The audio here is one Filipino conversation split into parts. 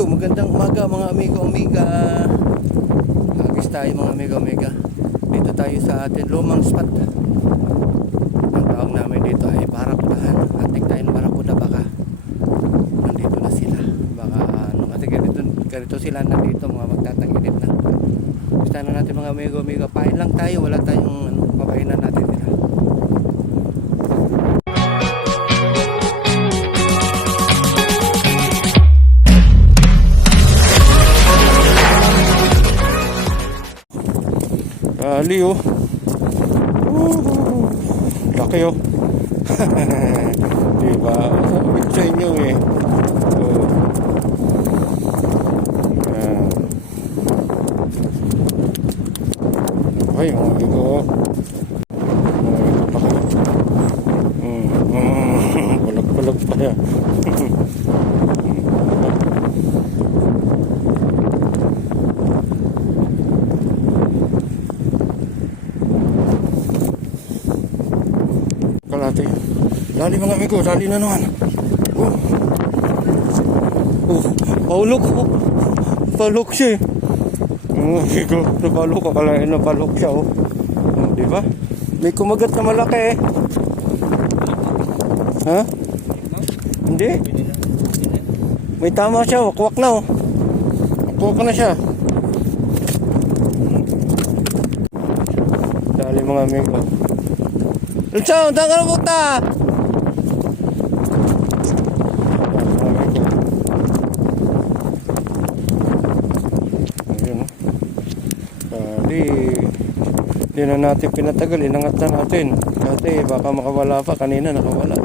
Yo, magandang umaga mga amigo-amiga. Agis tayo mga amigo-amiga. Dito tayo sa ating lumang spot. Ang tawag namin dito ay Barakudahan. Ating tayo ng Barakuda, baka nandito na sila. Baka ano, kasi ganito sila nandito, mga magtatangginit na. Gusto na natin mga amigo-amiga. Pain lang tayo, wala tayong papainan natin nila. Ali oh. Laki oh. Diba? Sabi ko sa inyo eh. Ay, mga amigo oh. Balag-balag pa yan. Kalate. Lali mga amigo, lali na naman. Paulok oh. Palok siya eh. Amigo, napalok ka pala, napalok siya oh. Diba? May kumagat na malaki eh. Ha? Hindi. May tama siya, wakwak na oh. Wakwak na siya. Lali mga amigo. Lutsong, saan ka na puta? Ayun di na natin pinatagal, inangat na natin. Kasi baka makawala pa, kanina nakawala.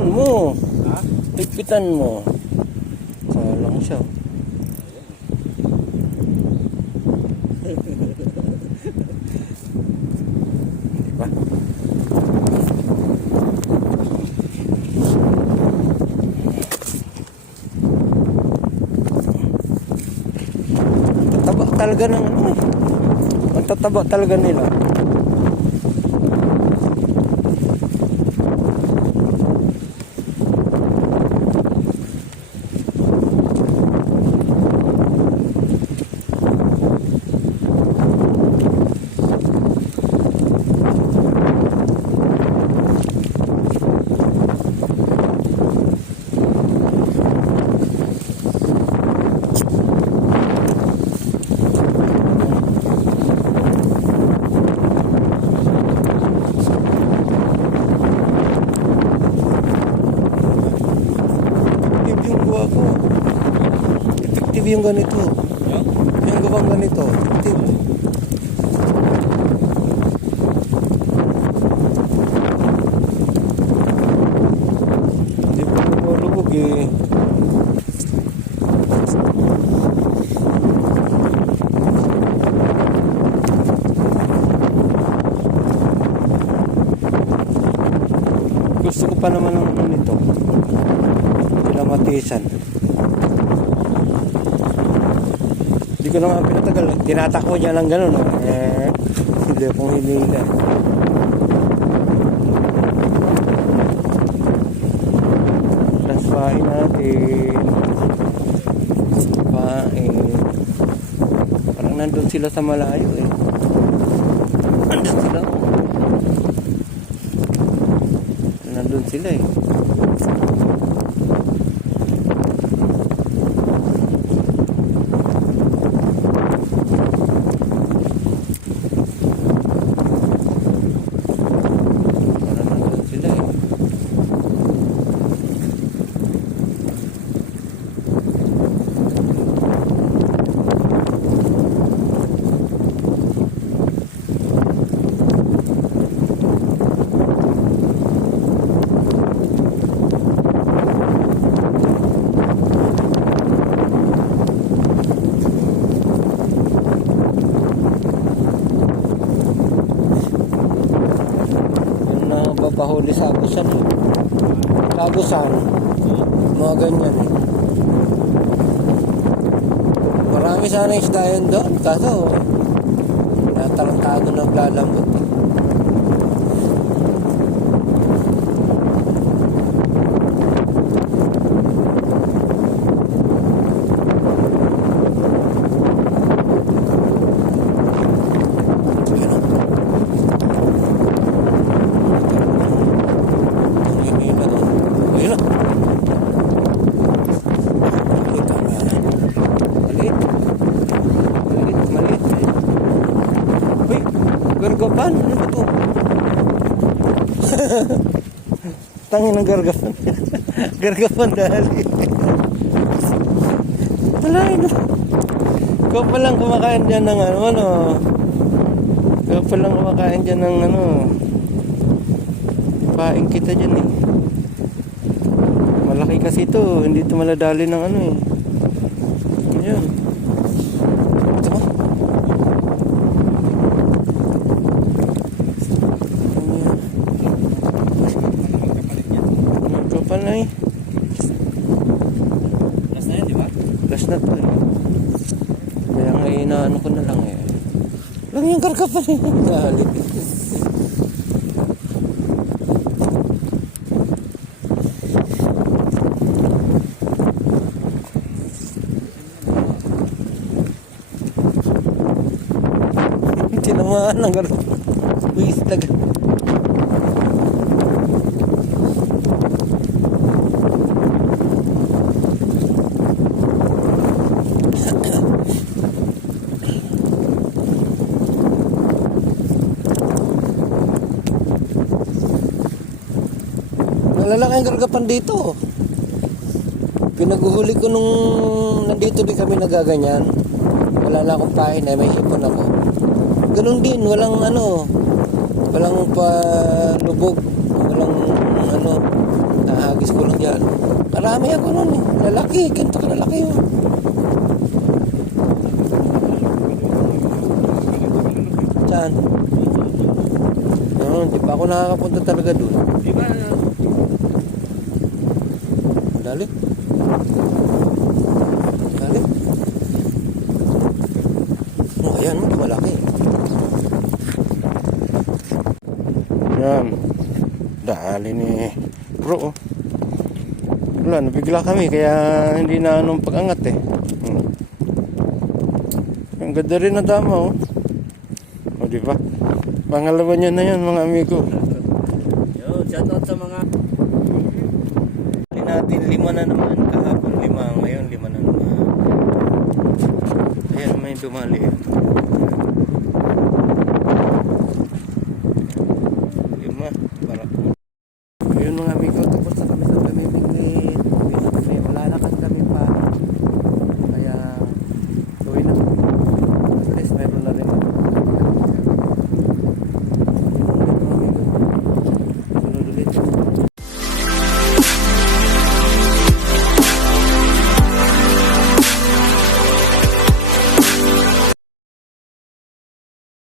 Mo. Ha? Pipitan mo. Salang siya. Diba? Tataba talaga ng ano. Ang tataba talaga nila. Effective yung ganito. Yung gawang ganito. Effective. Hindi pa lumulubog eh. Gusto ko pa naman ng ano nito. Kinamatisan. Hindi ko naman pinatagal. Tinatakbo niya lang gano'n. Hindi akong hinila. Transpahin natin. Parang nandun sila sa malayo eh. Nandun sila. Nandun sila eh. pahuli sa abusan eh. Sa abusan, mga ganyan eh. Marami sana isda yun doon, kaso natarantado naglalambot eh. Gargapan? Ano ba ito? Tangin ng gargapan. Gargapan dali. Wala yun. Ikaw palang kumakain dyan ng ano. Ikaw palang kumakain dyan ng ano. Paing kita dyan eh. Malaki kasi ito. Hindi ito maladali ng ano eh. Ayan. Ito mo. Kapal na eh. Last na yan, di ba? Last na to eh. Kaya nga inaano ko na lang eh. Lang yung karkapan eh. Dali. Tinamaan ng karkapan. Buwis talaga. Malalaki ang gargapan dito. Pinaguhuli ko nung nandito din kami nagaganyan. Wala na akong pahin eh, may hipon ako. Ganun din, walang ano, walang palubog, walang ano, nahagis ko lang yan. Marami ako nun eh, lalaki, ganito ka lalaki yun. Saan? Di pa ako nakakapunta talaga dun. Di ba? Dali. Dali. Oh, ayan, malaki. Yan. Dali ni bro. Wala, nabigla kami kaya hindi na anong pag-angat eh. Ang ganda rin na dama oh. O diba? Pangalawa nyo na yan mga amigo. Yo, shout out sa mga Natin 5 na naman. Kahapon 5, ngayon 5 na naman. Ayan, may dumali.